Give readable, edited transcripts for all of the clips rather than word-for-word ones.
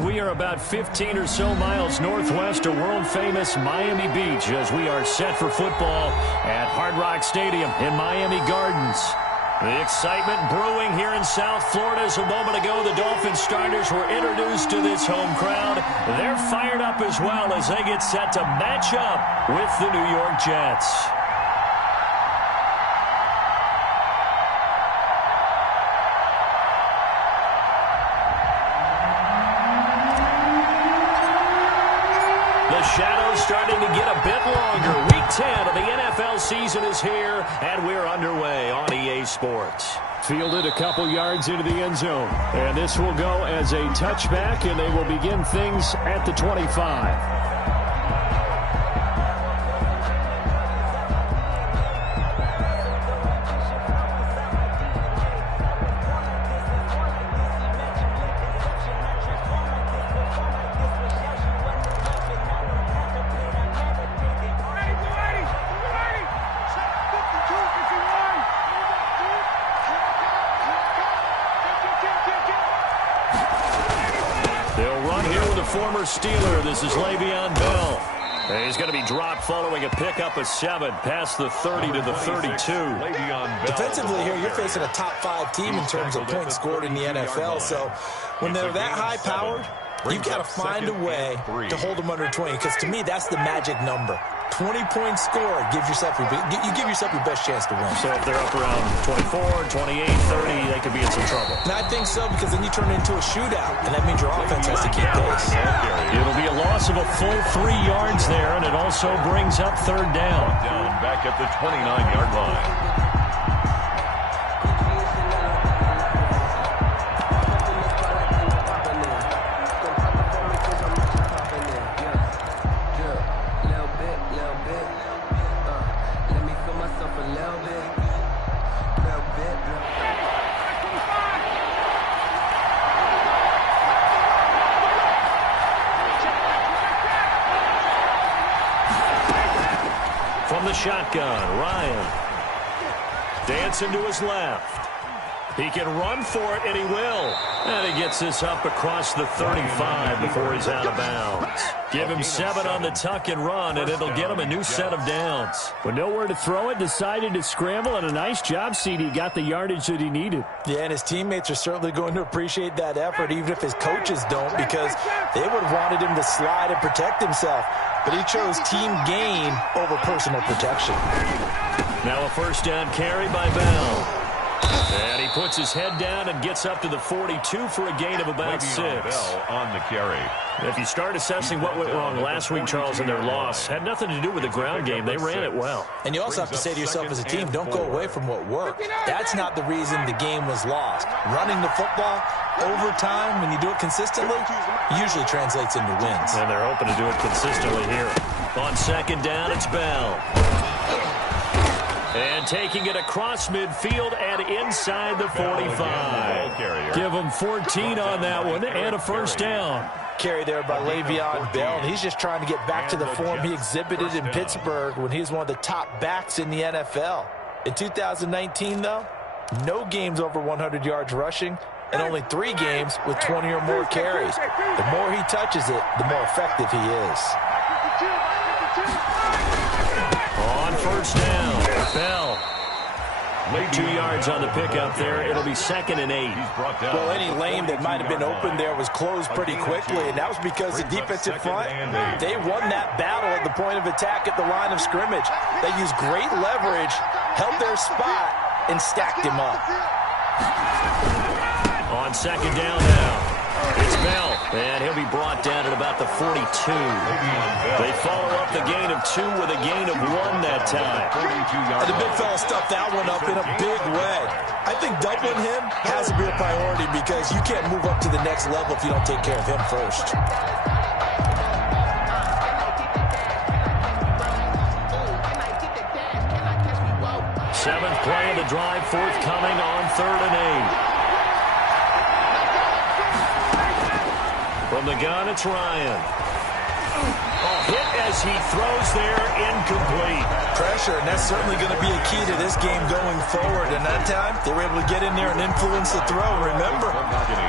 We are about 15 or so miles northwest of world-famous Miami Beach as we are set for football at Hard Rock Stadium in Miami Gardens. The excitement brewing here in South Florida as a moment ago the Dolphins starters were introduced to this home crowd. They're fired up as well as they get set to match up with the New York Jets. The shadow's starting to get a bit longer. Week 10 of the NFL season is here, and we're underway on EA Sports. Fielded a couple yards into the end zone. And this will go as a touchback, and they will begin things at the 25. Former Steeler, this is Le'Veon Bell. And he's going to be dropped following a pickup of 7 past the 30 to the 32. Defensively here, you're facing a top 5 team in terms of points scored in the NFL. So when they're that high-powered, you've got to find a way to hold them under 20. Because to me, that's the magic number. 20-point score gives yourself your best chance to win. So if they're up around 24, 28, 30, they could be in some trouble. And I think so, because then you turn it into a shootout, and that means your offense has to keep pace. It'll be a loss of a full 3 yards there, and it also brings up third down. Back at the 29-yard line. From the shotgun, Ryan. Dancing to his left. He can run for it, and he will. And he gets this up across the 35 before he's out of bounds. Give him 7 on the tuck and run, and it'll get him a new set of downs. With nowhere to throw it, decided to scramble, and a nice job, CD. Got the yardage that he needed. Yeah, and his teammates are certainly going to appreciate that effort, even if his coaches don't, because they would have wanted him to slide and protect himself. But he chose team gain over personal protection. Now a first down carry by Bell. And he puts his head down and gets up to the 42 for a gain of about 6. Bell on the carry. If you start assessing what went wrong last week, Charles, in their loss, had nothing to do with the ground game. They ran it well. And you also have to say to yourself as a team, don't go away from what worked. That's not the reason the game was lost. Running the football over time, when you do it consistently, usually translates into wins. And they're hoping to do it consistently here. On second down, it's Bell. And taking it across midfield and inside the 45. Give him 14 on that one and a first down. Carry there by Le'Veon Bell, and he's just trying to get back to the form he exhibited in Pittsburgh when he was one of the top backs in the NFL. In 2019, though, no games over 100 yards rushing, and only 3 games with 20 or more carries. The more he touches it, the more effective he is. On first down, Bell. 2 yards on the pickup there. It'll be 2nd and 8. Well, any lane that might have been open there was closed pretty quickly, and that was because the defensive front, they won that battle at the point of attack at the line of scrimmage. They used great leverage, held their spot, and stacked him up. On second down now, it's Bell, and he'll be brought down at about the 42. They follow up the gain of 2 with a gain of 1 that time. And the big fella stuffed that one up in a big way. I think doubling him has to be a priority because you can't move up to the next level if you don't take care of him first. Seventh play of the drive forthcoming on 3rd and 8. From the gun, it's Ryan. Oh, hit as he throws there, incomplete. Pressure, and that's certainly going to be a key to this game going forward. And that time, they were able to get in there and influence the throw. Remember,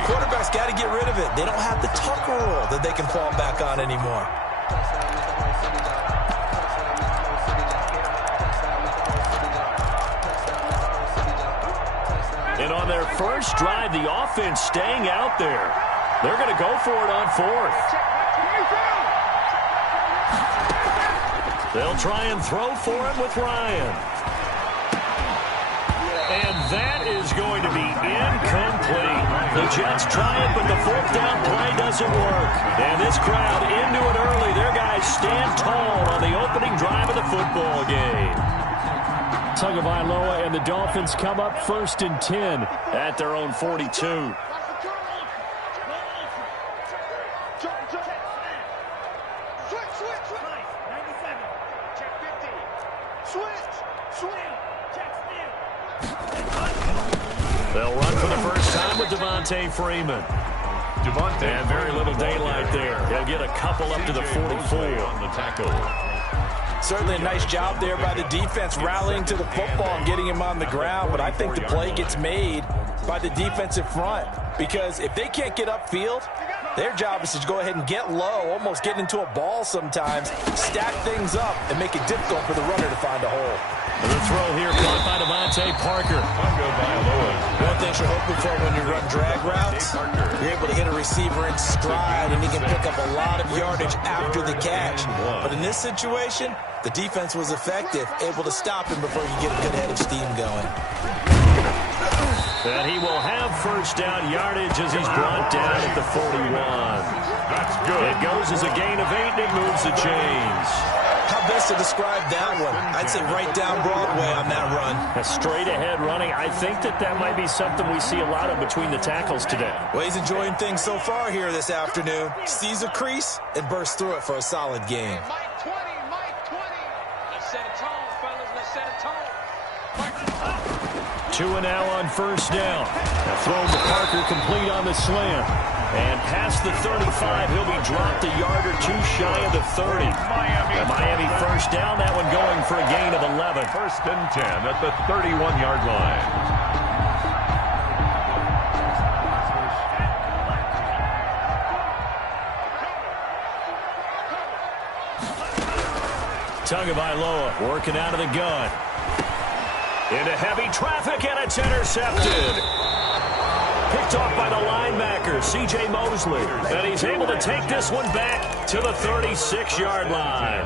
quarterbacks got to get rid of it. They don't have the Tucker rule that they can fall back on anymore. And on their first drive, the offense staying out there. They're going to go for it on fourth. They'll try and throw for it with Ryan. And that is going to be incomplete. The Jets try it, but the fourth down play doesn't work. And this crowd into it early. Their guys stand tall on the opening drive of the football game. Tagovailoa and the Dolphins come up 1st and 10 at their own 42. They'll run for the first time with Devontae Freeman. And very little daylight there. He'll get a couple up to the 44 on the tackle. Certainly a nice job there by the defense rallying to the football and getting him on the ground. But I think the play gets made by the defensive front. Because if they can't get upfield, their job is to go ahead and get low, almost get into a ball sometimes, stack things up, and make it difficult for the runner to find a hole. The throw here caught by Devontae Parker. One thing you're hoping for when you run drag routes, you're able to hit a receiver in stride, and he can pick up a lot of yardage after the catch. But in this situation, the defense was effective, able to stop him before you get a good head of steam going. And he will have first down yardage as he's brought down at the 41. That's good. It goes as a gain of 8, and it moves the chains. How best to describe that one? I'd say right down Broadway on that run. A straight-ahead running. I think that might be something we see a lot of between the tackles today. Well, he's enjoying things so far here this afternoon. Sees a crease and bursts through it for a solid gain. Mike 20. Let's set a tone, fellas. Let's set a tone. 2 and now on first down. A throw to Parker complete on the slant. And past the 35, he'll be dropped a yard or two shy of the 30. Miami first down, that one going for a gain of 11. 1st and 10 at the 31-yard line. Tagovailoa working out of the gun. Into heavy traffic, and it's intercepted. Picked off by the linebacker, C.J. Mosley. And he's able to take this one back to the 36-yard line.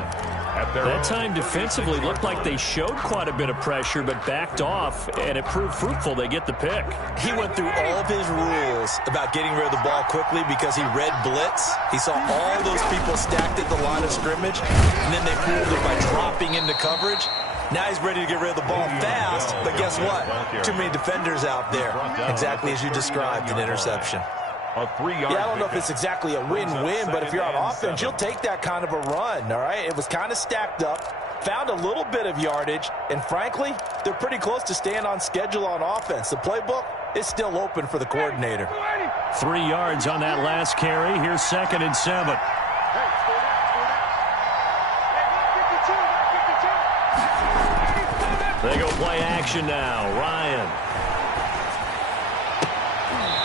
That time defensively looked like they showed quite a bit of pressure, but backed off, and it proved fruitful. They get the pick. He went through all of his rules about getting rid of the ball quickly because he read blitz. He saw all those people stacked at the line of scrimmage, and then they fooled it by dropping into coverage. Now he's ready to get rid of the ball fast, but guess what? Too many defenders out there. Exactly as you described, an interception. A 3-yard. Yeah, I don't know if it's exactly a win-win, but if you're on offense, you'll take that kind of a run, all right? It was kind of stacked up, found a little bit of yardage, and frankly, they're pretty close to staying on schedule on offense. The playbook is still open for the coordinator. 3 yards on that last carry. Here's 2nd and 7. They go play action now. Ryan.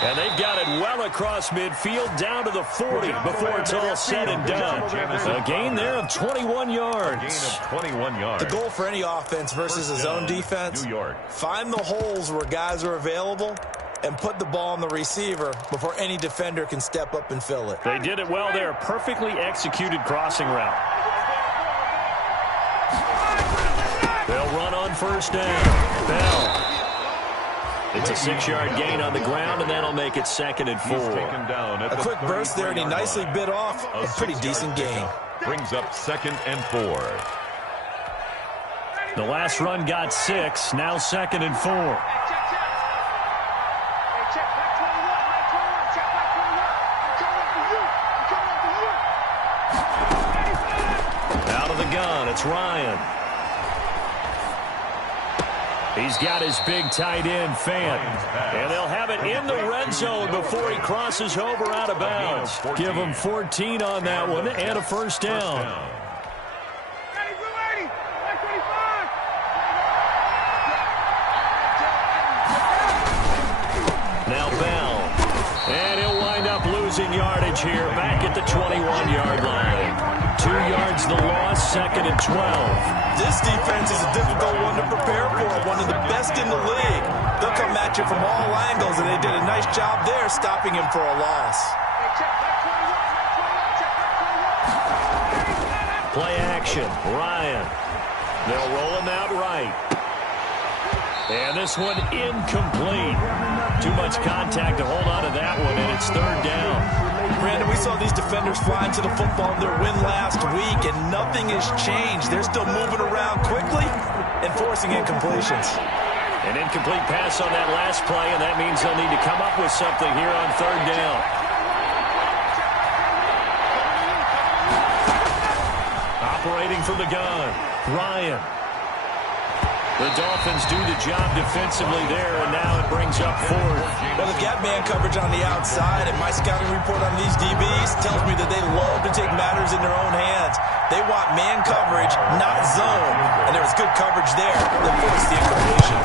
And they've got it well across midfield down to the 40 before it's all said and done. A gain there of 21 yards. A gain of 21 yards. The goal for any offense versus a zone defense, New York. Find the holes where guys are available and put the ball on the receiver before any defender can step up and fill it. They did it well there. Perfectly executed crossing route. They'll run on first down. Bell. It's a 6-yard gain on the ground, and that'll make it 2nd and 4. A quick burst there, and he nicely bit off a pretty decent gain. Brings up 2nd and 4. The last run got 6, now 2nd and 4. Out of the gun, it's Ryan. He's got his big tight end, Fant. And they'll have it in the red zone before he crosses over out of bounds. Give him 14 on that one and a first down. Now Bell. And he'll wind up losing yardage here back at the 21-yard line. 2 yards the loss, 2nd and 12. This defense is a difficult one to prepare for, one of the best in the league. They'll come at you from all angles, and they did a nice job there stopping him for a loss. Play action, Ryan. They'll roll him out right. And this one incomplete. Too much contact to hold on to that one, and it's 3rd down. Brandon, we saw these defenders flying to the football in their win last week, and nothing has changed. They're still moving around quickly and forcing incompletions. An incomplete pass on that last play, and that means they'll need to come up with something here on 3rd down. Operating from the gun, Ryan. The Dolphins do the job defensively there, and now it brings up 4th. Well, they've got man coverage on the outside, and my scouting report on these DBs tells me that they love to take matters in their own hands. They want man coverage, not zone, and there was good coverage there that forced the incompletion.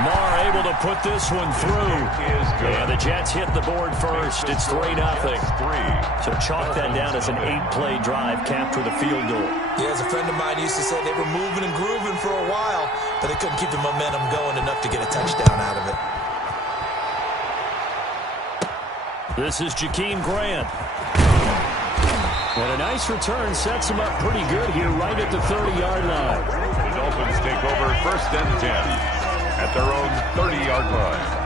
Marr able to put this one through. And the Jets hit the board first. It's 3-0. So chalk that down as an 8-play drive capped with a field goal. Yeah, as a friend of mine used to say, they were moving and grooving for a while, but they couldn't keep the momentum going enough to get a touchdown out of it. This is Jakeem Grant. And a nice return sets him up pretty good here right at the 30-yard line. The Dolphins take over 1st and 10 at their own 30-yard line.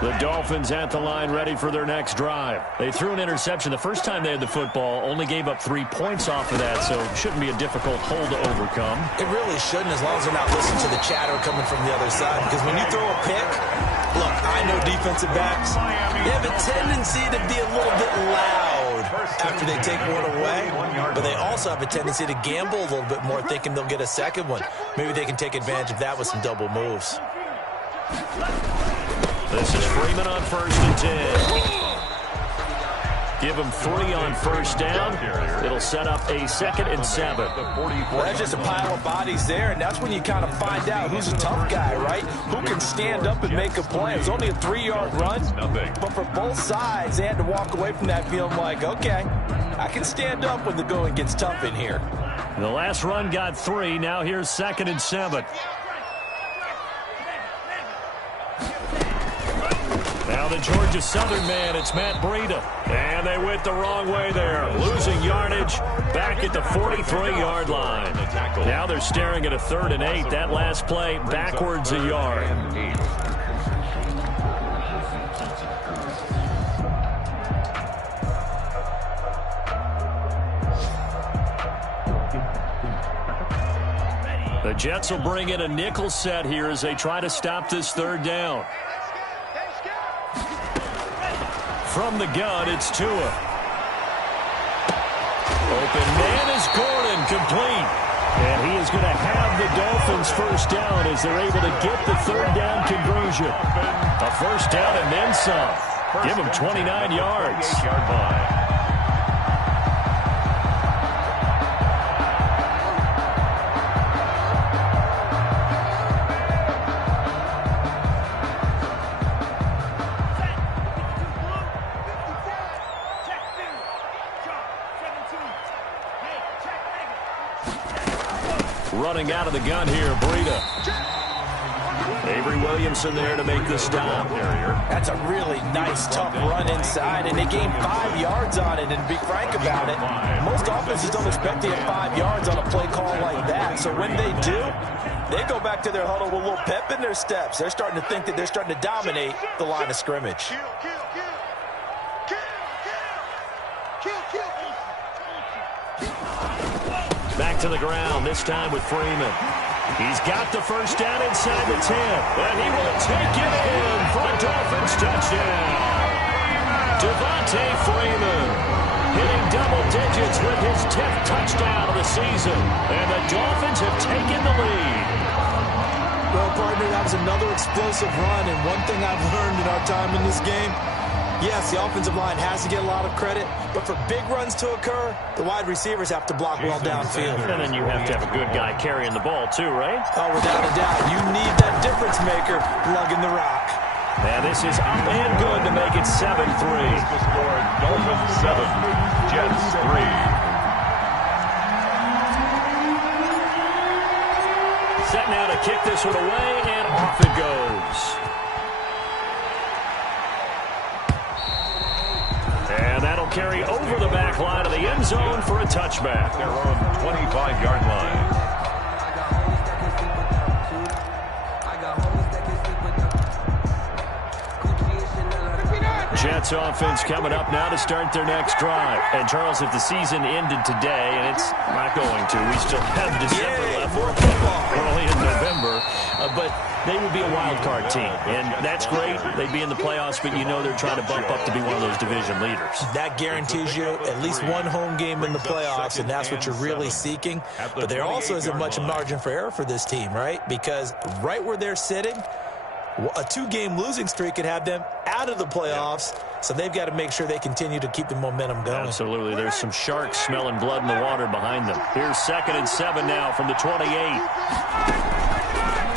The Dolphins at the line ready for their next drive. They threw an interception the first time they had the football, only gave up 3 points off of that, so it shouldn't be a difficult hole to overcome. It really shouldn't, as long as they're not listening to the chatter coming from the other side, because when you throw a pick, look, I know defensive backs, they have a tendency to be a little bit loud after they take one away, but they also have a tendency to gamble a little bit more, thinking they'll get a second one. Maybe they can take advantage of that with some double moves. This is Freeman on 1st and 10. Give him 3 on 1st down. It'll set up a 2nd and 7. Well, that's just a pile of bodies there, and that's when you kind of find out who's a tough guy, right? Who can stand up and make a play. It's only a 3-yard run, but for both sides, they had to walk away from that feeling like, okay, I can stand up when the going gets tough in here. The last run got 3. Now here's 2nd and 7. Now the Georgia Southern man, it's Matt Breida. And they went the wrong way there. Losing yardage back at the 43-yard line. Now they're staring at a 3rd and 8. That last play backwards a yard. The Jets will bring in a nickel set here as they try to stop this 3rd down. From the gun, it's Tua. Open man is Gordon, complete. And he is going to have the Dolphins 1st down as they're able to get the 3rd down conversion. A 1st down and then some. Give him 29 yards. 8-yard line. Running out of the gun here, Breida. Avery Williamson there to make the stop. That's a really nice, tough run inside, and they gained 5 yards on it. And to be frank about it, most offenses don't expect to get 5 yards on a play call like that. So when they do, they go back to their huddle with a little pep in their steps. They're starting to think that they're starting to dominate the line of scrimmage. Back to the ground, this time with Freeman. He's got the 1st down inside the 10. And he will take it in for a Dolphins touchdown. Devontae Freeman. hitting double digits with his 10th touchdown of the season. And the Dolphins have taken the lead. Well, partner, that was another explosive run. And one thing I've learned in our time in this game, yes, the offensive line has to get a lot of credit, but for big runs to occur, the wide receivers have to block well downfield. And then you have to have a good guy carrying the ball too, right? Oh, without a doubt. You need that difference maker lugging the rock. And this is up and good to make it 7-3. The score, Dolphins 7, Jets 3. Set now to kick this one away, and off it goes. And that'll carry over the back line of the end zone for a touchback. Their own 25-yard line. Jets offense coming up now to start their next drive. And, Charles, if the season ended today, and it's not going to, we still have December left. We're only in November. But they would be a wild card team. And that's great. They'd be in the playoffs, but you know they're trying to bump up to be one of those division leaders. That guarantees you at least one home game in the playoffs, and that's what you're really seeking. But there also isn't much margin for error for this team, right? Because right where they're sitting, a 2-game losing streak could have them out of the playoffs, so they've got to make sure they continue to keep the momentum going. Absolutely. There's some sharks smelling blood in the water behind them. Here's 2nd and 7 now from the 28.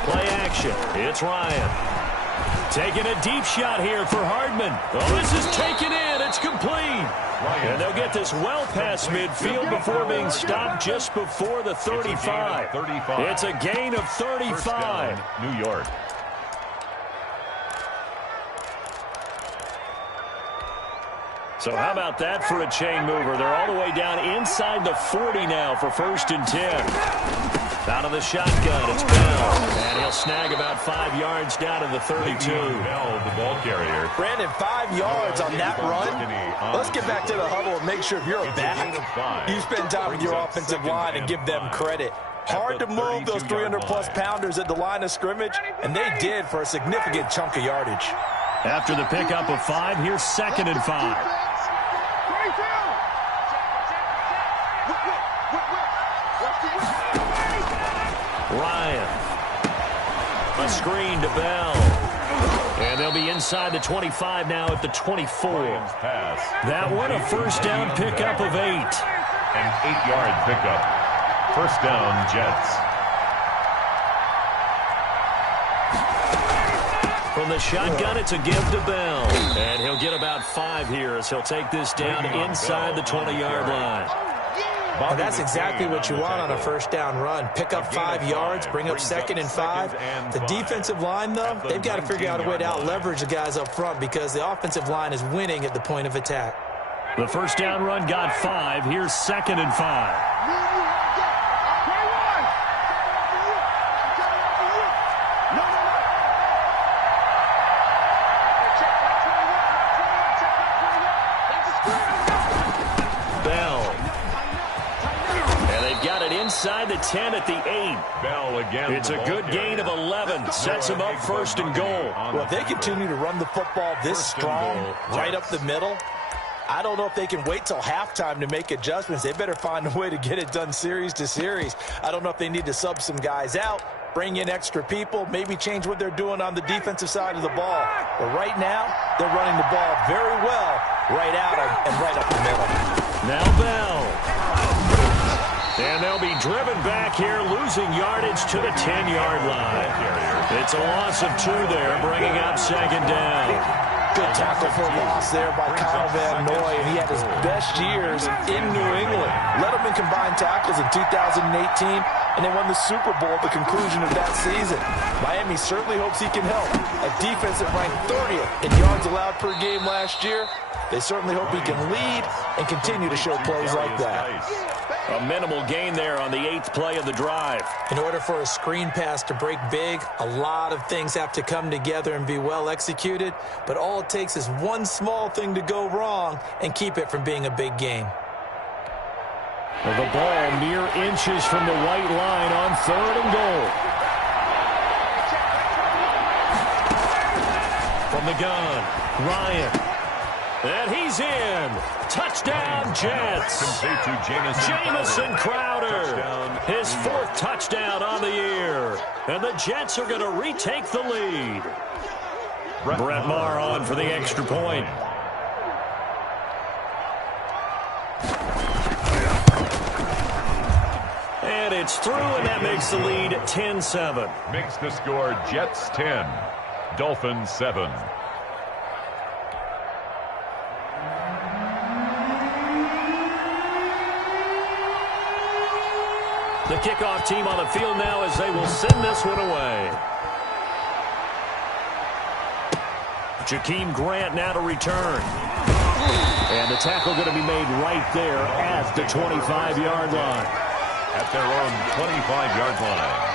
Play action. It's Ryan. Taking a deep shot here for Hardman. Oh, this is taken in. It's complete. And they'll get this well past midfield before being stopped just before the 35. It's a gain of 35. New York. So how about that for a chain mover? They're all the way down inside the 40 now for 1st and 10. Out of the shotgun, it's Bell. And he'll snag about 5 yards down to the 32. Bell, the ball carrier. Brandon, 5 yards on that run. Let's get back to the huddle and make sure if you're a back, you spend time with your offensive line and give them credit. Hard to move those 300-plus pounders at the line of scrimmage, and they did for a significant chunk of yardage. After the pickup of 5, here's 2nd and 5. Ryan. A screen to Bell. And they'll be inside the 25 now at the 24. That one a 1st down pickup of 8. An 8-yard pickup. 1st down, Jets. From the shotgun, it's a give to Bell. And he'll get about 5 here as he'll take this down inside the 20-yard line. And that's exactly what you want on a 1st down run. Pick up 5 yards, bring up 2nd and 5. The defensive line, though, they've got to figure out a way to out-leverage the guys up front because the offensive line is winning at the point of attack. The 1st down run got 5. Here's 2nd and 5. Inside the 10 at the 8. Bell again. It's a good gain of 11. Sets him up 1st and goal. Well, if they continue to run the football this strong, right up the middle, I don't know if they can wait till halftime to make adjustments. They better find a way to get it done series to series. I don't know if they need to sub some guys out, bring in extra people, maybe change what they're doing on the defensive side of the ball. But right now, they're running the ball very well right out and right up the middle. Now Bell. And they'll be driven back here, losing yardage to the 10-yard line. It's a loss of 2 there, bringing up 2nd down. Good tackle for a loss there by Kyle Van Noy, and he had his best years in New England. Led them in combined tackles in 2018, and they won the Super Bowl at the conclusion of that season. Miami certainly hopes he can help. A defense that ranked 30th in yards allowed per game last year. They certainly hope he can lead and continue to show plays like that. A minimal gain there on the 8th play of the drive. In order for a screen pass to break big, a lot of things have to come together and be well executed, but all it takes is one small thing to go wrong and keep it from being a big game. Well, the ball mere inches from the white line on 3rd and goal. From the gun, Ryan. And he's in. Touchdown, Jets. Complete to Jamison Crowder. Touchdown. His fourth touchdown on the year. And the Jets are going to retake the lead. Brett Maher on for the extra point. And it's through, and that makes the lead 10-7. Makes the score Jets 10, Dolphins 7. The kickoff team on the field now as they will send this one away. Jakeem Grant now to return. And the tackle going to be made right there at the 25-yard line. At their own 25-yard line.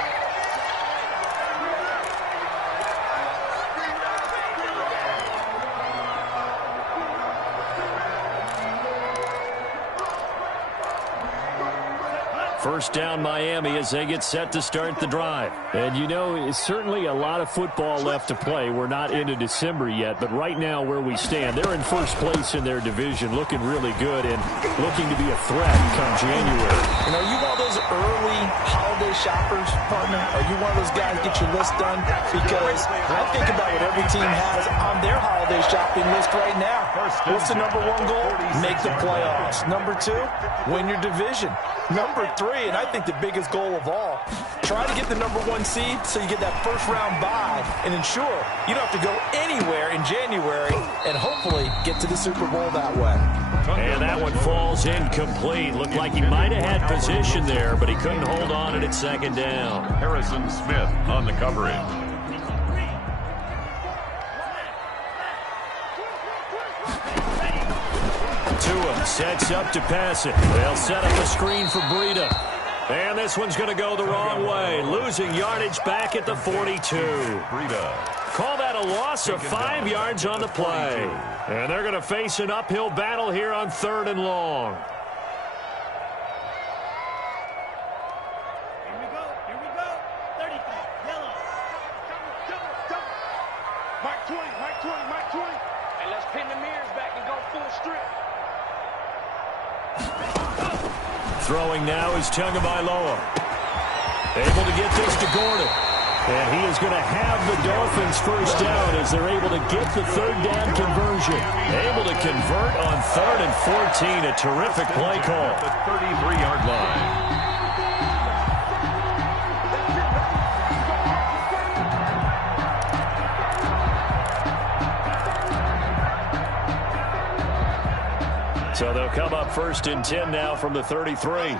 First down, Miami, as they get set to start the drive. And, you know, it's certainly a lot of football left to play. We're not into December yet, but right now where we stand, they're in first place in their division, looking really good and looking to be a threat come January. You know, you one of those early holiday shoppers, partner? Are you one of those guys get your list done? Because I think about what every team has on their holiday shopping list right now. What's the number one goal? Make the playoffs. Number two, win your division. Number three, and I think the biggest goal of all, try to get the number one seed so you get that first round bye and ensure you don't have to go anywhere in January and hopefully get to the Super Bowl that way. And that one falls incomplete. Looked like he might have had position there, but he couldn't hold on at second down. Harrison Smith on the coverage. Tua sets up to pass it. They'll set up a screen for Breida. And this one's going to go the wrong way. Losing yardage back at the 42. Breida. Call that a loss of 5 yards on the play. And they're going to face an uphill battle here on 3rd and long. Here we go. 35, yellow. Mike 20. And let's pin the mirrors back and go full strip. Throwing now is Tagovailoa. Able to get this to Gordon. And he is going to have the Dolphins first down as they're able to get the 3rd down conversion. Able to convert on 3rd and 14. A terrific play call. At the 33-yard line. So they'll come up 1st and 10 now from the 33.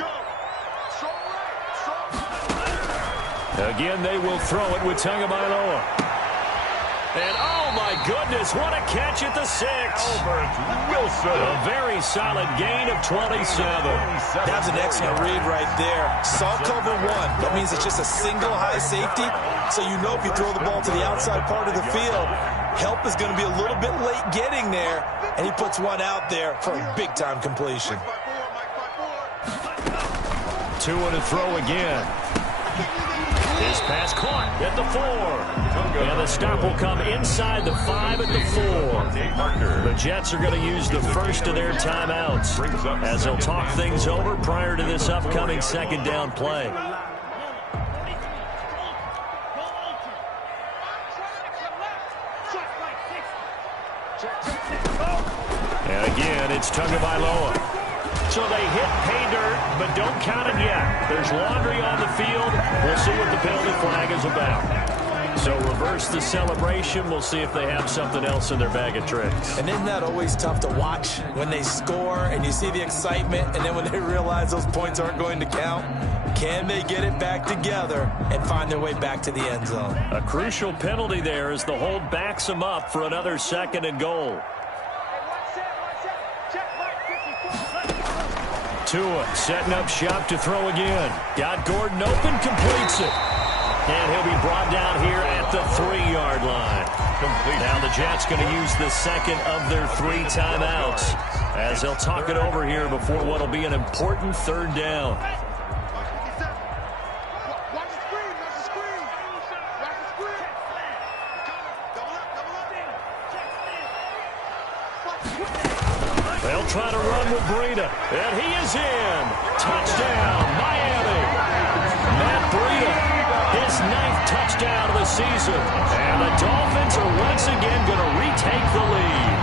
Again, they will throw it with Tagovailoa. And, oh, my goodness, what a catch at the 6. Albert Wilson. A very solid gain of 27. That's an excellent read right there. Saw cover one. That means it's just a single high safety. So you know if you throw the ball to the outside part of the field, help is going to be a little bit late getting there. And he puts one out there for a big-time completion. Tua to throw again. His pass caught at the 4. And the stop will come inside the 5 at the 4. The Jets are going to use the first of their timeouts as they'll talk things over prior to this upcoming 2nd down play. And again, it's Tagovailoa. So they hit pay dirt, but don't count it yet. There's laundry on the field. We'll see what the penalty flag is about. So reverse the celebration. We'll see if they have something else in their bag of tricks. And isn't that always tough to watch when they score and you see the excitement and then when they realize those points aren't going to count? Can they get it back together and find their way back to the end zone? A crucial penalty there as the hold backs them up for another 2nd and goal. Tua setting up shop to throw again. Got Gordon open, completes it. And he'll be brought down here at the 3-yard line. Complete. Now the Jets going to use the 2nd of their 3 timeouts as they'll talk it over here before what will be an important 3rd down. They'll try to run with Breida, and he is in. Touchdown, Miami. Matt Breida, his 9th touchdown of the season. And the Dolphins are once again going to retake the lead.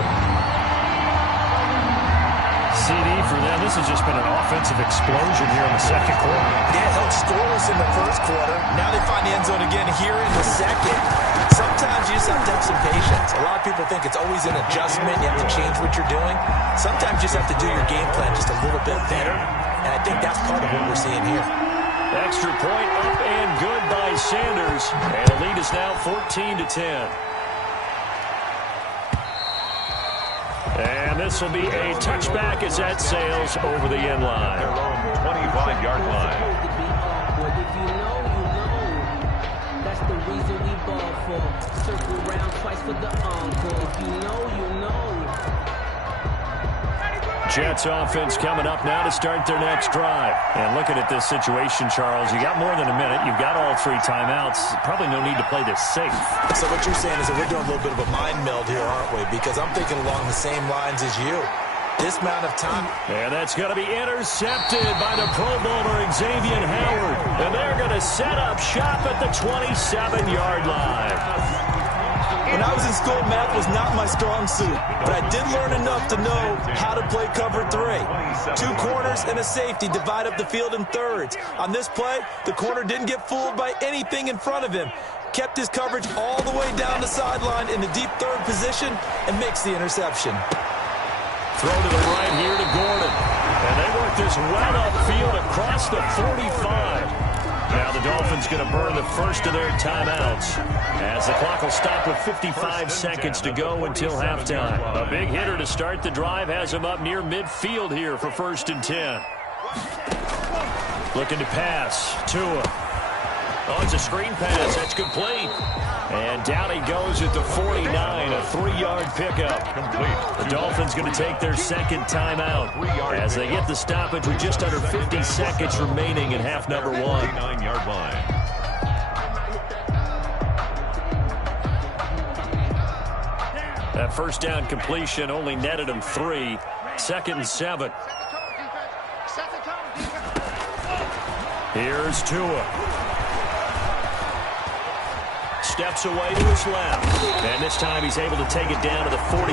CD for them. This has just been an offensive explosion here in the second quarter. Yeah, held scoreless in the first quarter. Now they find the end zone again here in the second. Sometimes you just have to have some patience. A lot of people think it's always an adjustment. You have to change what you're doing. Sometimes you just have to do your game plan just a little bit better. And I think that's part of what we're seeing here. Extra point up and good by Sanders. And the lead is now 14-10. And this will be a touchback as that sails over the end line. Their own 25-yard line. If you know, you know. That's the reason we ball for. Circle round twice for the encore. If you know, you know. Jets offense coming up now to start their next drive. And looking at this situation, Charles, you got more than a minute. You've got all 3 timeouts. Probably no need to play this safe. So what you're saying is that we're doing a little bit of a mind meld here, aren't we? Because I'm thinking along the same lines as you. This amount of time. And that's going to be intercepted by the Pro Bowler Xavier Howard. And they're going to set up shop at the 27-yard line. When I was in school, math was not my strong suit, but I did learn enough to know how to play cover 3. 2 corners and a safety divide up the field in thirds. On this play, the corner didn't get fooled by anything in front of him. Kept his coverage all the way down the sideline in the deep third position and makes the interception. Throw to the right here to Gordon. And they work this well upfield across the 45. Now the Dolphins going to burn the first of their timeouts as the clock will stop with 55 seconds to go until halftime. A big hitter to start the drive has him up near midfield here for 1st and 10. Looking to pass. Tua. Oh, it's a screen pass. That's complete. And down he goes at the 49, a 3-yard pickup. Complete. The Dolphins going to take their second timeout as they get the stoppage with just under 50 seconds remaining in half number 1. 49-yard line. That first down completion only netted him 3. 2nd and 7. Here's Tua. Steps away to his left. And this time he's able to take it down to the 42.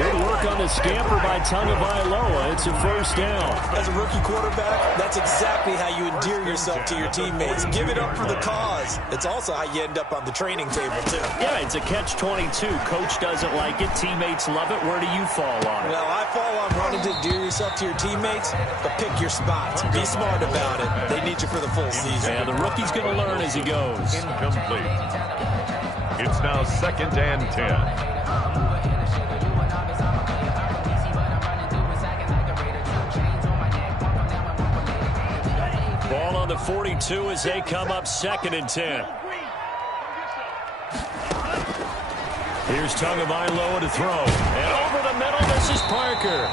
Good work on the scamper by Tagovailoa. It's a first down. As a rookie quarterback, that's exactly how you endear yourself to your teammates. Give it up for the cause. It's also how you end up on the training table, too. Yeah, it's a catch-22. Coach doesn't like it. Teammates love it. Where do you fall on it? Well, I fall on running to endear yourself to your teammates, but pick your spots. Be smart about it. They need you for the full season. And the rookie's going to learn as he goes. Incomplete. It's now 2nd and 10. Ball on the 42 as they come up 2nd and 10. Here's Tagovailoa to throw. And over the middle, this is Parker.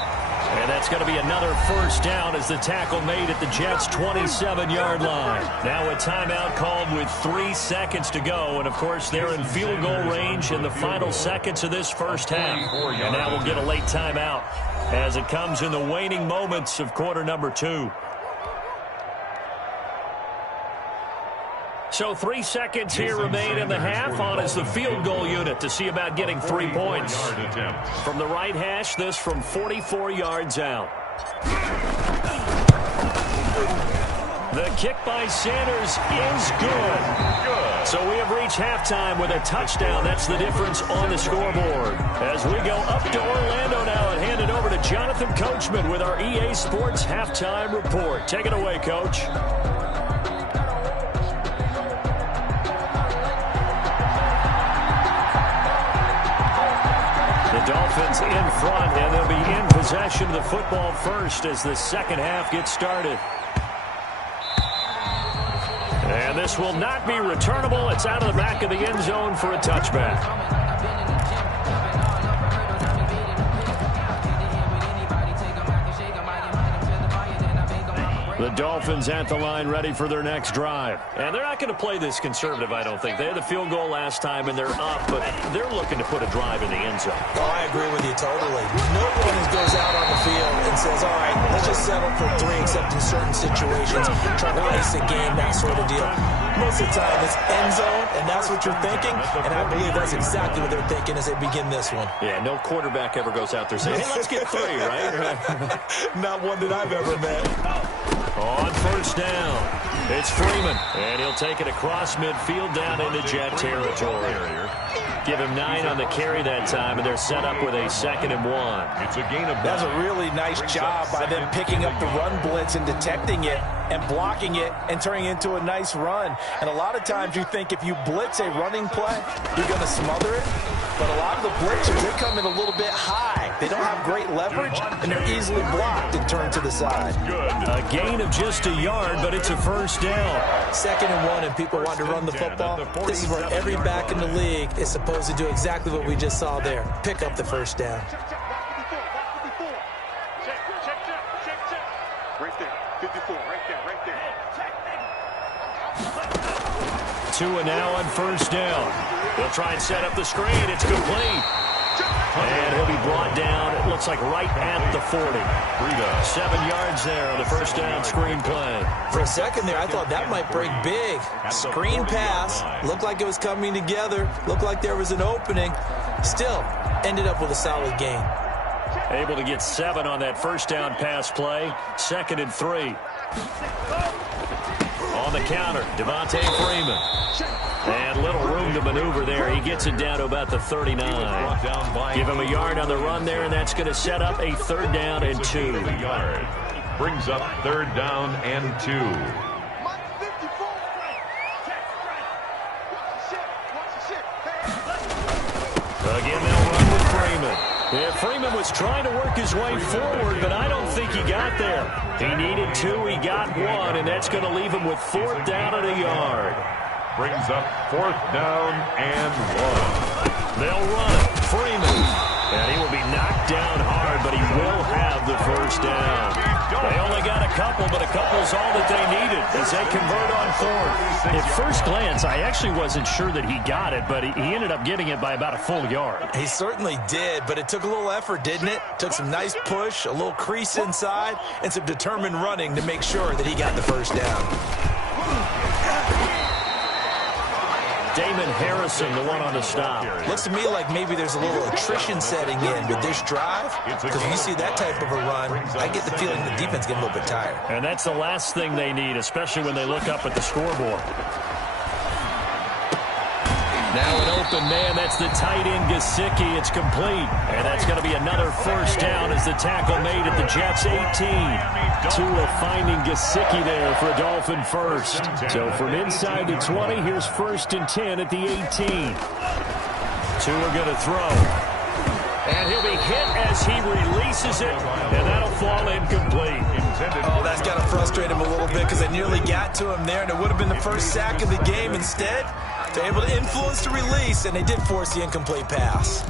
And that's going to be another first down as the tackle made at the Jets' 27-yard line. Now a timeout called with 3 seconds to go. And, of course, they're in field goal range in the final seconds of this first half. And now we'll get a late timeout as it comes in the waning moments of quarter number 2. So 3 seconds here remain in the half. On is the field goal unit to see about getting 3 points. From the right hash, this from 44 yards out. The kick by Sanders is good. So we have reached halftime with a touchdown. That's the difference on the scoreboard. As we go up to Orlando now and hand it over to Jonathan Coachman with our EA Sports Halftime Report. Take it away, Coach. Dolphins in front, and they'll be in possession of the football first as the second half gets started. And this will not be returnable. It's out of the back of the end zone for a touchback. The Dolphins at the line, ready for their next drive. And they're not going to play this conservative, I don't think. They had the field goal last time, and they're up, but they're looking to put a drive in the end zone. Oh, I agree with you totally. No one goes out on the field and says, all right, let's just settle for 3, except in certain situations, trying to ice a game, that sort of deal. Most of the time, it's end zone, and that's what you're thinking, and I believe that's exactly what they're thinking as they begin this one. Yeah, no quarterback ever goes out there saying, hey, let's get 3, right? Not one that I've ever met. On first down, it's Freeman, and he'll take it across midfield down into Jet territory. Give him 9 on the carry that time, and they're set up with a 2nd and 1. It's a gain of 9. That's a really nice job by them picking up the run blitz and detecting it and blocking it and turning it into a nice run. And a lot of times you think if you blitz a running play, you're going to smother it. But a lot of the blitzers, they come in a little bit high. They don't have great leverage, and they're easily blocked and turned to the side. A gain of just a yard, but it's a first down. 2nd and 1, and people want to run the football. This is where every back in the league is supposed to do exactly what we just saw there. Pick up the first down. Right there, 54, right there. Tua now on first down. He'll try and set up the screen. It's complete. And he'll be brought down, it looks like right at the 40. 7 yards there on the first down screen play. For a second there, I thought that might break big. Screen pass. Looked like it was coming together. Looked like there was an opening. Still, ended up with a solid gain. Able to get 7 on that first down pass play. 2nd and 3. On the counter, Devontae Freeman. And little room to maneuver there. He gets it down to about the 39. Give him a yard on the run there, and that's going to set up a 3rd down and 2. Brings up 3rd down and 2. Again, they'll run with Freeman. Yeah, Freeman was trying to work his way forward, but I don't think he got there. He needed 2, he got 1, and that's going to leave him with 4th down and a yard. Brings up 4th down and 1. They'll run it. Freeman. And he will be knocked down hard, but he will have the first down. They only got a couple, but a couple's all that they needed as they convert on 4th. At first glance, I actually wasn't sure that he got it, but he ended up getting it by about a full yard. He certainly did, but it took a little effort, didn't it? Took some nice push, a little crease inside, and some determined running to make sure that he got the first down. Damon Harrison, the one on the stop. Looks to me like maybe there's a little attrition setting in with this drive, because when you see that type of a run, I get the feeling the defense getting a little bit tired. And that's the last thing they need, especially when they look up at the scoreboard. Now an open man, that's the tight end Gesicki. It's complete. And that's going to be another first down as the tackle made at the Jets' 18. Tua finding Gesicki there for a Dolphin first. So from inside the 20, here's 1st and 10 at the 18. Tua going to throw. And he'll be hit as he releases it, and that'll fall incomplete. Oh, that's got to frustrate him a little bit because they nearly got to him there, and it would have been the first sack of the game. Instead, they're able to influence the release, and they did force the incomplete pass.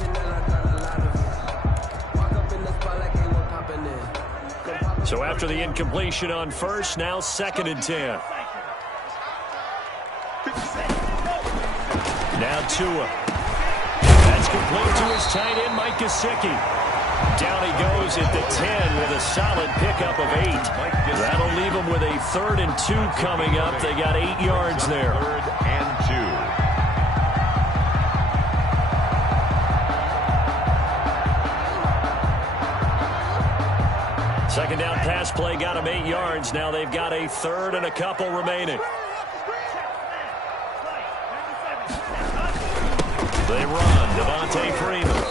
So after the incompletion on first, now 2nd and 10. Now Tua. That's complete to his tight end, Mike Gesicki. Down he goes at the 10 with a solid pickup of 8. That'll leave him with a 3rd and 2 coming up. They got 8 yards there. 3rd and 2. Second down pass play got him 8 yards. Now they've got a 3rd and a couple remaining. They run. Devontae Freeman.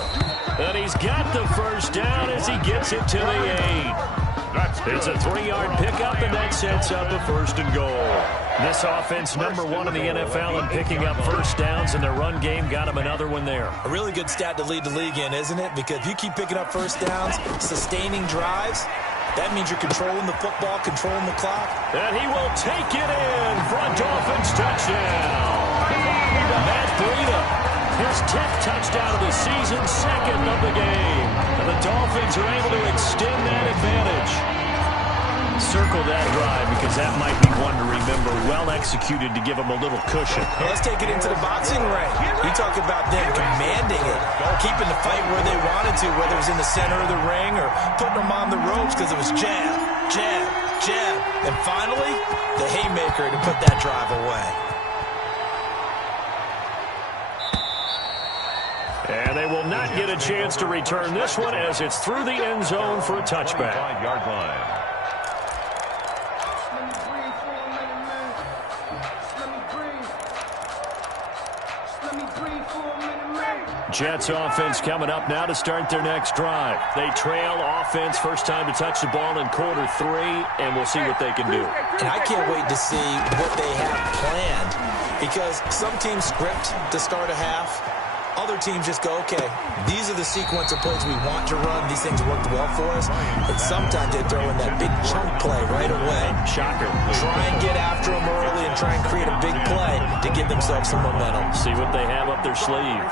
And he's got the first down as he gets it to the 8. It's a 3-yard pickup, and that sets up a 1st and goal. This offense, number 1 in the NFL in picking up first downs, and their run game got him another one there. A really good stat to lead the league in, isn't it? Because if you keep picking up first downs, sustaining drives, that means you're controlling the football, controlling the clock. And he will take it in for a Dolphins touchdown. Matt Breida, his 10th touchdown of the season, 2nd of the game. And the Dolphins are able to extend that advantage. Circle that drive because that might be one to remember. Well executed to give them a little cushion. Let's take it into the boxing ring. You talk about them commanding it, keeping the fight where they wanted to, whether it was in the center of the ring or putting them on the ropes because it was jab, jab, jab. And finally, the haymaker to put that drive away. And they will not get a chance to return this one as it's through the end zone for a touchback. 5-yard line. Jets offense coming up now to start their next drive. They trail offense, first time to touch the ball in quarter 3, and we'll see what they can do. And I can't wait to see what they have planned because some teams script to start a half. Other teams just go, okay, these are the sequence of plays we want to run. These things worked well for us. And sometimes they throw in that big chunk play right away. Shocker. Try and get after them early and try and create a big play to give themselves some momentum. See what they have up their sleeve.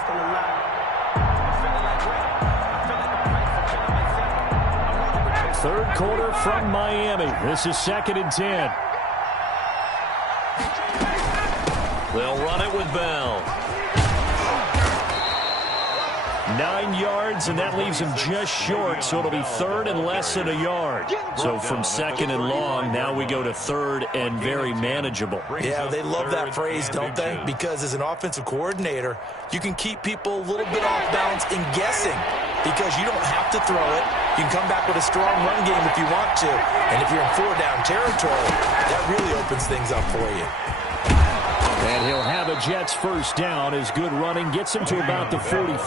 Third quarter from Miami. This is 2nd and 10. They'll run it with Bell. 9 yards, and that leaves him just short, so it'll be 3rd and less than a yard. So from 2nd and long, now we go to 3rd and very manageable. Yeah, they love that phrase, don't they? Because as an offensive coordinator, you can keep people a little bit off balance in guessing because you don't have to throw it. You can come back with a strong run game if you want to. And if you're in 4-down territory, that really opens things up for you. And he'll have a Jets first down as good running gets him to about the 44.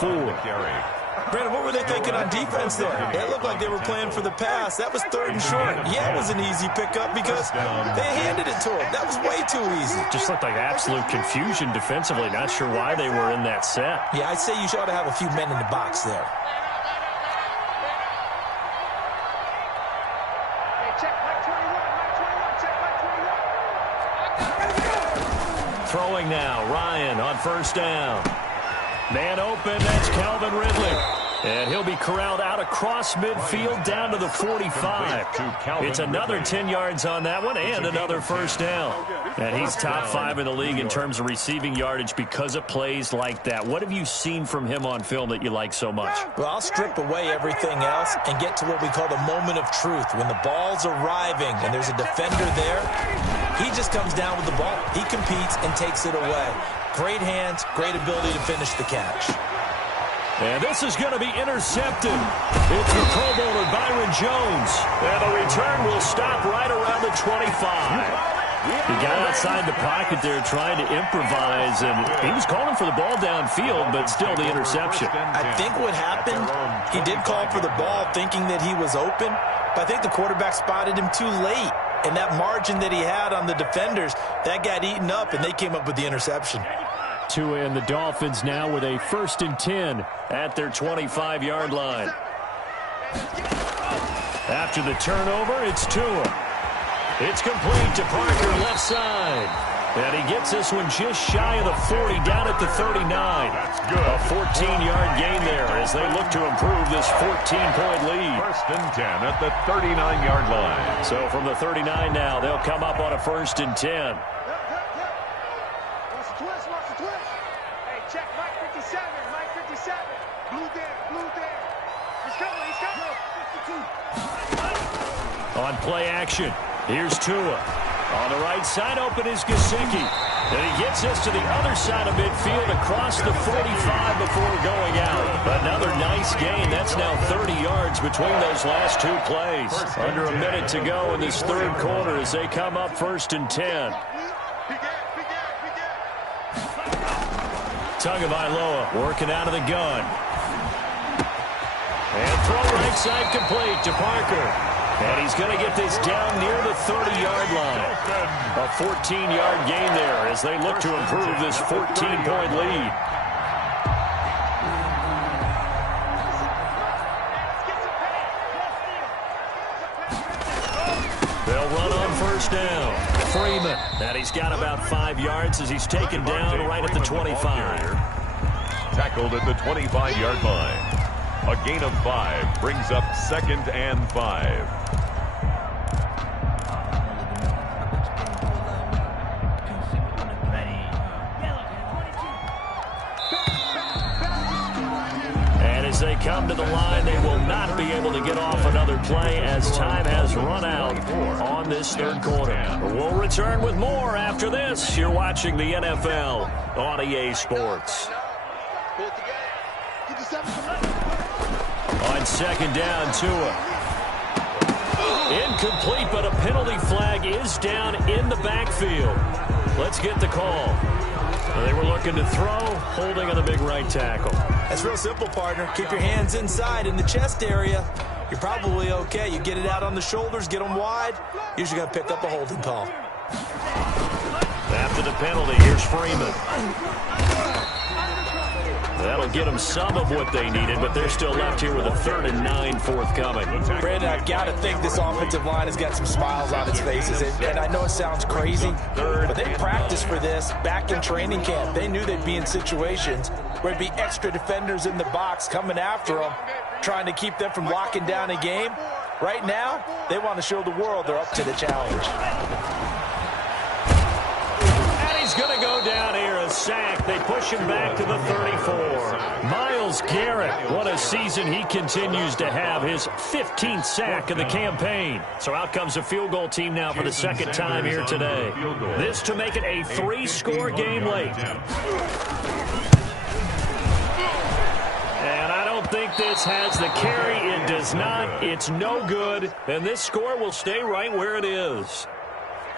Brandon, what were they thinking on defense there? It looked like they were playing for the pass. That was 3rd and short. Yeah, it was an easy pickup because they handed it to him. That was way too easy. Just looked like absolute confusion defensively. Not sure why they were in that set. Yeah, I'd say you ought to have a few men in the box there. Throwing now, Ryan on first down. Man open, that's Calvin Ridley. And he'll be corralled out across midfield down to the 45. It's another 10 yards on that one and another first down. And he's top 5 in the league in terms of receiving yardage because of plays like that. What have you seen from him on film that you like so much? Well, I'll strip away everything else and get to what we call the moment of truth. When the ball's arriving and there's a defender there, he just comes down with the ball. He competes and takes it away. Great hands, great ability to finish the catch. And this is going to be intercepted. It's the Pro Bowler Byron Jones. And the return will stop right around the 25. He got outside the pocket there trying to improvise, and he was calling for the ball downfield, but still the interception. I think what happened, he did call for the ball thinking that he was open, but I think the quarterback spotted him too late. And that margin that he had on the defenders, that got eaten up, and they came up with the interception. Tua and the Dolphins now with a 1st and 10 at their 25-yard line. After the turnover, it's Tua. It's complete to Parker left side. And he gets this one just shy of the 40, down at the 39. A 14-yard gain there as they look to improve this 14-point lead. 1st and 10 at the 39-yard line. So from the 39 now, they'll come up on a 1st and 10. Watch the twist. Hey, check Mike 57. Mike 57. Blue there. He's coming. 52. On play action, here's Tua. On the right side, open is Gesicki. And he gets this to the other side of midfield across the 45 before going out. Another nice gain. That's now 30 yards between those last 2 plays. Under a minute to go in this 3rd quarter as they come up 1st and 10. Tagovailoa working out of the gun. And throw right side complete to Parker. And he's going to get this down near the 30-yard line. A 14-yard gain there as they look to improve this 14-point lead. They'll run on first down. Freeman. And he's got about 5 yards as he's taken down right at the 25. Tackled at the 25-yard line. A gain of 5 brings up 2nd and 5. they come to the line, they will not be able to get off another play as time has run out on this third quarter. We'll return with more after this. You're watching the NFL on EA Sports. On second down, Tua. Incomplete, but a penalty flag is down in the backfield. Let's get the call. They were looking to throw, holding on the big right tackle. That's real simple, partner. Keep your hands inside in the chest area. You're probably okay. You get it out on the shoulders, get them wide. Usually going to pick up a holding call. After the penalty, here's Freeman. That'll get them some of what they needed, but they're still left here with a 3rd and 9 forthcoming. Brandon, I've got to think this offensive line has got some smiles on its faces. And I know it sounds crazy, but they practiced for this back in training camp. They knew they'd be in situations where there'd be extra defenders in the box coming after them, trying to keep them from locking down a game. Right now, they want to show the world they're up to the challenge. He's going to go down here, a sack. They push him back to the 34. Myles Garrett, what a season he continues to have. His 15th sack of the campaign. So out comes a field goal team now for the second time here today. This to make it a 3-score game late. And I don't think this has the carry. It does not. It's no good. And this score will stay right where it is.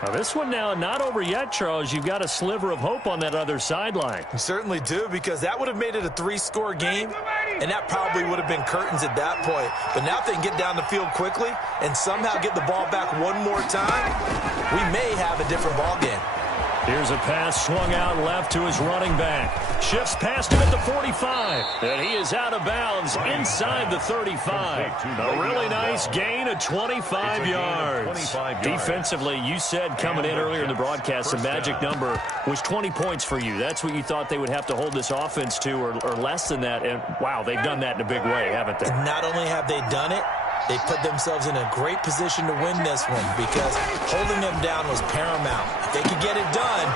Now this one now not over yet, Charles. You've got a sliver of hope on that other sideline. You certainly do, because that would have made it a 3-score game, and that probably would have been curtains at that point. But now if they can get down the field quickly and somehow get the ball back one more time, we may have a different ball game. Here's a pass swung out left to his running back. Shifts past him at the 45. And he is out of bounds inside the 35. A really nice gain of 25 yards. Defensively, you said coming in earlier in the broadcast, the magic number was 20 points for you. That's what you thought they would have to hold this offense to, or less than that. And, wow, they've done that in a big way, haven't they? And not only have they done it, they put themselves in a great position to win this one, because holding them down was paramount. If they could get it done,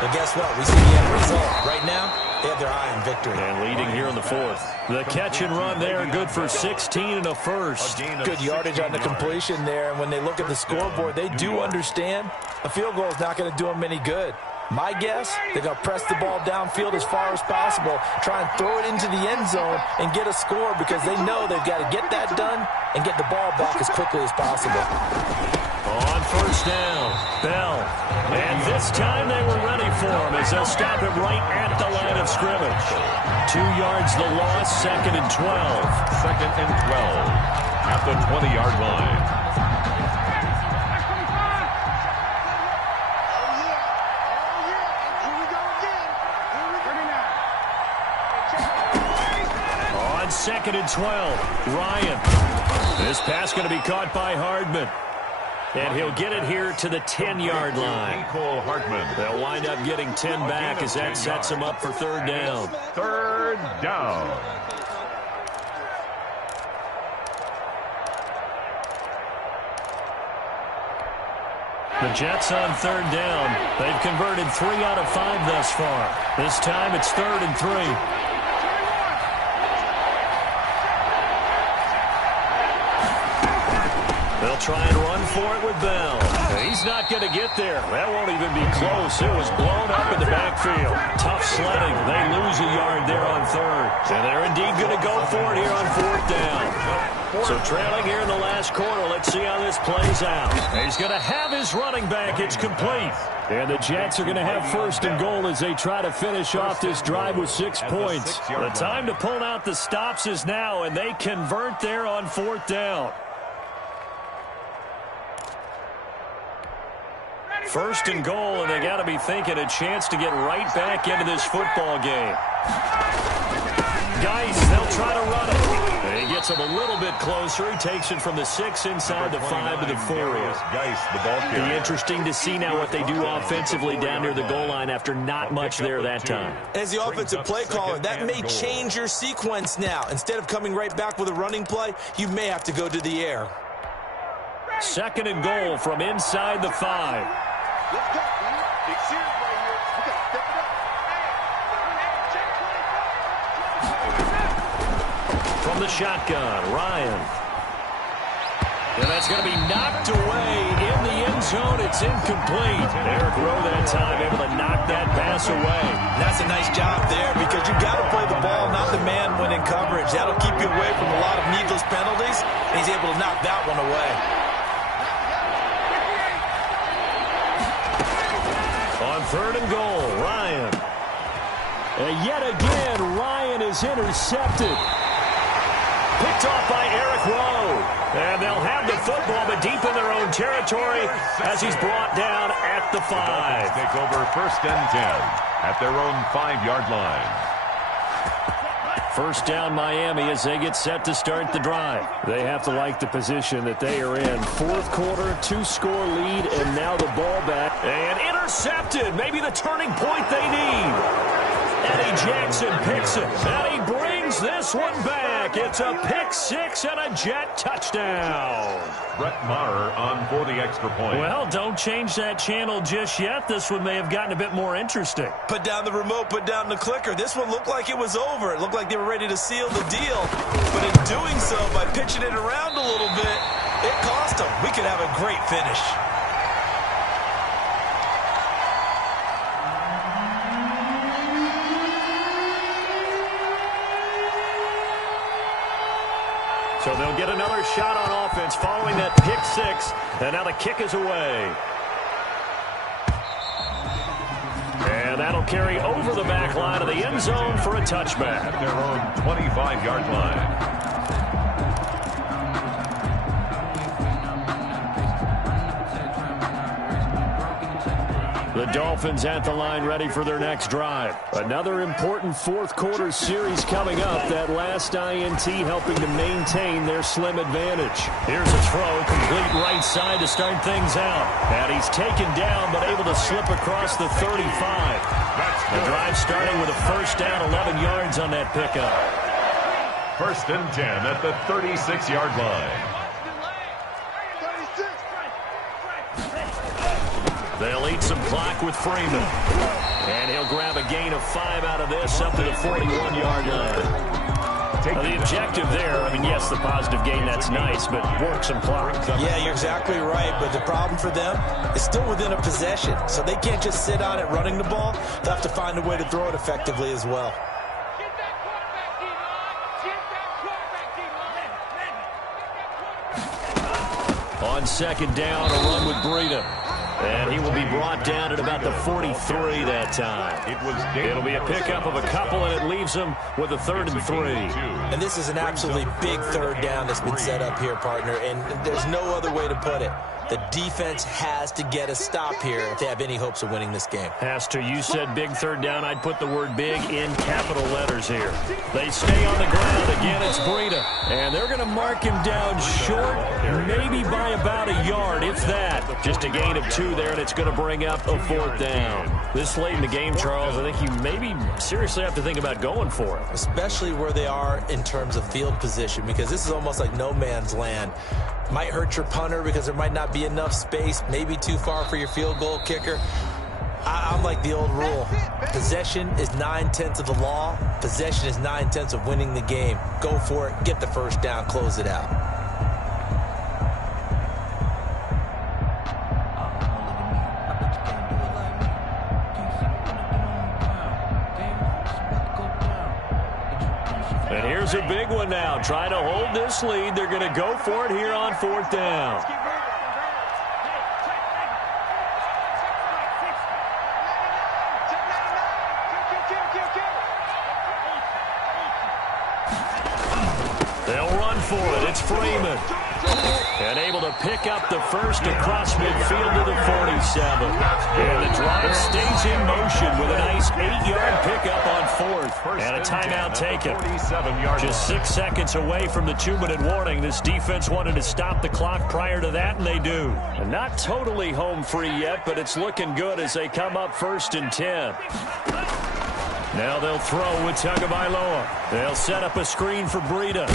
well, guess what? We see the end result. Right now, they have their eye on victory. And leading here in the 4th. The catch and run there, good for 16 and a first. Good yardage on the completion there, and when they look at the scoreboard, they do understand a field goal is not going to do them any good. My guess, they're going to press the ball downfield as far as possible, try and throw it into the end zone and get a score, because they know they've got to get that done and get the ball back as quickly as possible. On first down, Bell. And this time they were ready for him as they'll stop him right at the line of scrimmage. 2 yards the loss, 2nd and 12. 2nd and 12 at the 20-yard line. On 2nd and 12, Ryan. This pass going to be caught by Hardman. And he'll get it here to the 10-yard line. They'll wind up getting 10 back as that sets them up for 3rd down. 3rd down. The Jets on 3rd down. They've converted 3 out of 5 thus far. This time it's 3rd and 3. They'll try and run for it with Bell. He's not going to get there. That won't even be close. It was blown up in the backfield. Tough sledding. They lose a yard there on 3rd. And they're indeed going to go for it here on 4th down. So trailing here in the last quarter. Let's see how this plays out. He's going to have his running back. It's complete. And the Jets are going to have 1st and goal as they try to finish off this drive with 6 points. The time to pull out the stops is now, and they convert there on 4th down. 1st and goal, and they got to be thinking a chance to get right back into this football game. Geis, they'll try to run it. And he gets him a little bit closer. He takes it from the 6 inside the 5 to the 4. Be interesting to see now what they do offensively down near the goal line after not much there that time. As the offensive play caller, that may change your sequence now. Instead of coming right back with a running play, you may have to go to the air. 2nd and goal from inside the 5. Let's go, man. Big series right here. We got to step it up. From the shotgun, Ryan. And that's going to be knocked away in the end zone. It's incomplete. Eric Rowe that time able to knock that pass away. That's a nice job there because you've got to play the ball, not the man when in coverage. That'll keep you away from a lot of needless penalties. And he's able to knock that one away. On 3rd and goal, Ryan. And yet again, Ryan is intercepted. Picked off by Eric Rowe. And they'll have the football, but deep in their own territory as he's brought down at the 5. Take over 1st and 10 at their own 5-yard line. First down Miami as they get set to start the drive. They have to like the position that they are in. 4th quarter, 2-score lead, and now the ball back. And intercepted. Maybe the turning point they need. Eddie Jackson picks it. And he brings this one back. It's a pick 6 and a Jet touchdown. Brett Maher on for the extra point. Well, don't change that channel just yet. This one may have gotten a bit more interesting. Put down the remote, put down the clicker. This one looked like it was over. It looked like they were ready to seal the deal. But in doing so, by pitching it around a little bit, it cost them. We could have a great finish. So they'll get another shot on offense following that pick 6. And now the kick is away. And that'll carry over the back line of the end zone for a touchback. At their own 25-yard line. The Dolphins at the line ready for their next drive. Another important 4th quarter series coming up. That last INT helping to maintain their slim advantage. Here's a throw, complete right side to start things out. And he's taken down but able to slip across the 35. The drive starting with a first down, 11 yards on that pickup. 1st and 10 at the 36-yard line. They'll eat some clock with Freeman. And he'll grab a gain of 5 out of this up to the 41-yard line. Now, the objective there, I mean, yes, the positive gain, that's nice, but work some clock. Yeah, you're exactly right, but the problem for them is still within a possession, so they can't just sit on it running the ball. They'll have to find a way to throw it effectively as well. On 2nd down, a run with Breida. And he will be brought down at about the 43 that time. It'll be a pickup of a couple, and it leaves him with a 3rd and 3. And this is an absolutely big 3rd down that's been set up here, partner, and there's no other way to put it. The defense has to get a stop here if they have any hopes of winning this game. Has to. You said big 3rd down. I'd put the word big in capital letters here. They stay on the ground. Again, it's Breida. And they're going to mark him down short, maybe by about a yard, if that. Just a gain of 2 there, and it's going to bring up a 4th down. This late in the game, Charles, I think you maybe seriously have to think about going for it. Especially where they are in terms of field position, because this is almost like no man's land. Might hurt your punter because there might not be enough space, maybe too far for your field goal kicker. I'm like the old rule. Possession is 9/10 of the law. Possession is 9/10 of winning the game. Go for it. Get the first down. Close it out. And here's a big one now. Trying to hold this lead. They're going to go for it here on 4th down. They'll run for it. It's Freeman. And able to pick up the first across midfield to the 47. And the drive stays in motion with a nice 8-yard pickup on 4th. And a timeout taken. Just 6 seconds away from the 2-minute warning. This defense wanted to stop the clock prior to that, and they do. And not totally home free yet, but it's looking good as they come up 1st and 10. Now they'll throw with Tagovailoa. They'll set up a screen for Breida.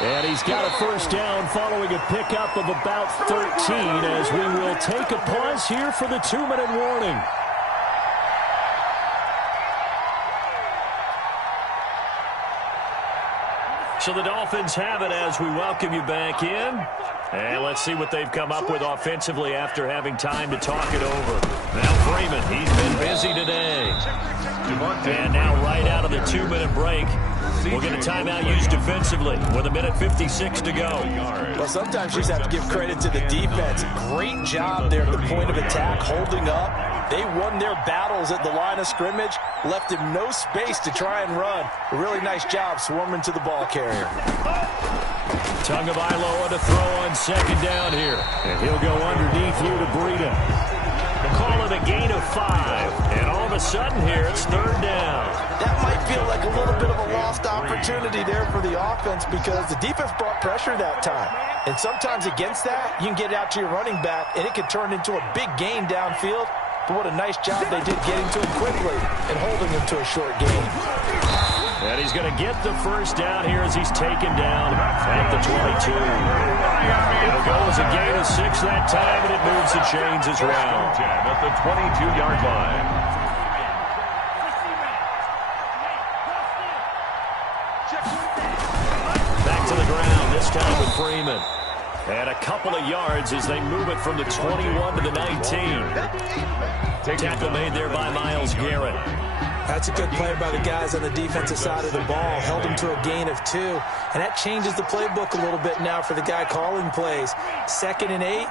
And he's got a first down following a pickup of about 13 as we will take a pause here for the 2-minute warning. So the Dolphins have it as we welcome you back in. And let's see what they've come up with offensively after having time to talk it over. Now Freeman, he's been busy today. And now right out of the 2-minute break, we'll get a timeout used defensively with 1:56 to go. Well, sometimes you just have to give credit to the defense. Great job there at the point of attack, holding up. They won their battles at the line of scrimmage, left him no space to try and run. A really nice job swarming to the ball carrier. Tagovailoa to throw on second down here. And he'll go underneath here to Breida. Call it a gain of 5. And all of a sudden here, it's third down. That might feel like a little bit of a lost opportunity there for the offense because the defense brought pressure that time. And sometimes against that, you can get out to your running back, and it can turn into a big gain downfield. But what a nice job they did getting to him quickly and holding him to a short gain. And he's going to get the first down here as he's taken down at the 22. It'll go as a gain of 6 that time, and it moves the chains as well. At the 22-yard line. Back to the ground, this time with Freeman. And a couple of yards as they move it from the 21 to the 19. Tackle made there by Myles Garrett. That's a good play by the guys on the defensive side of the ball. Held him to a gain of 2. And that changes the playbook a little bit now for the guy calling plays. 2nd and 8.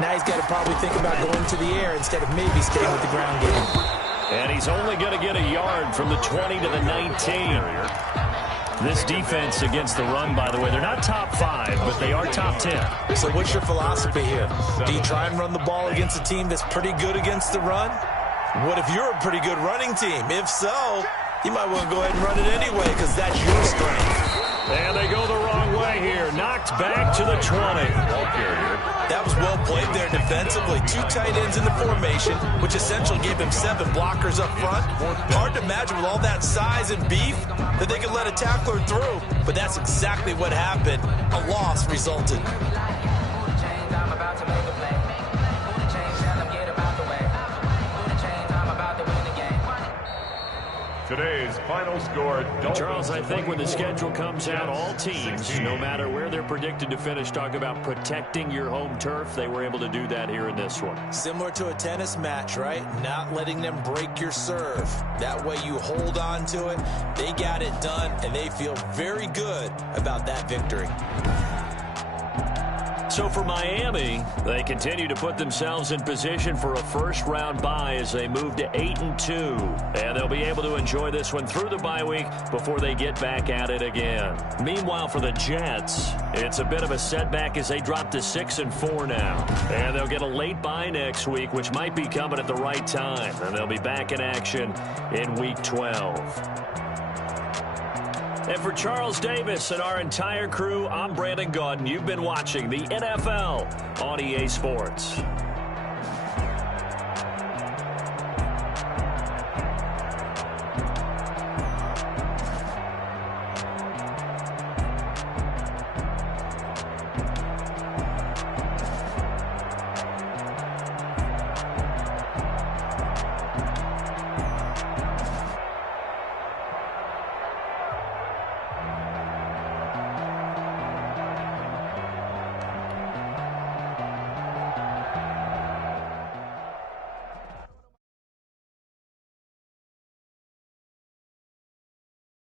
Now he's got to probably think about going to the air instead of maybe staying with the ground game. And he's only going to get a yard from the 20 to the 19. This defense against the run, by the way, they're not top 5, but they are top 10. So what's your philosophy here? Do you try and run the ball against a team that's pretty good against the run? What if you're a pretty good running team? If so, you might want to go ahead and run it anyway because that's your strength. And they go the wrong way here. Knocked back to the 20. That was well played there defensively. 2 tight ends in the formation, which essentially gave them 7 blockers up front. Hard to imagine with all that size and beef that they could let a tackler through. But that's exactly what happened. A loss resulted. Today's final score. Charles, I think when the schedule comes out, all teams, no matter where they're predicted to finish, talk about protecting your home turf. They were able to do that here in this one. Similar to a tennis match, right? Not letting them break your serve. That way you hold on to it. They got it done, and they feel very good about that victory. So for Miami, they continue to put themselves in position for a first-round bye as they move to 8-2. And they'll be able to enjoy this one through the bye week before they get back at it again. Meanwhile, for the Jets, it's a bit of a setback as they drop to 6-4 now. And they'll get a late bye next week, which might be coming at the right time. And they'll be back in action in Week 12. And for Charles Davis and our entire crew, I'm Brandon Gaudin. You've been watching the NFL on EA Sports.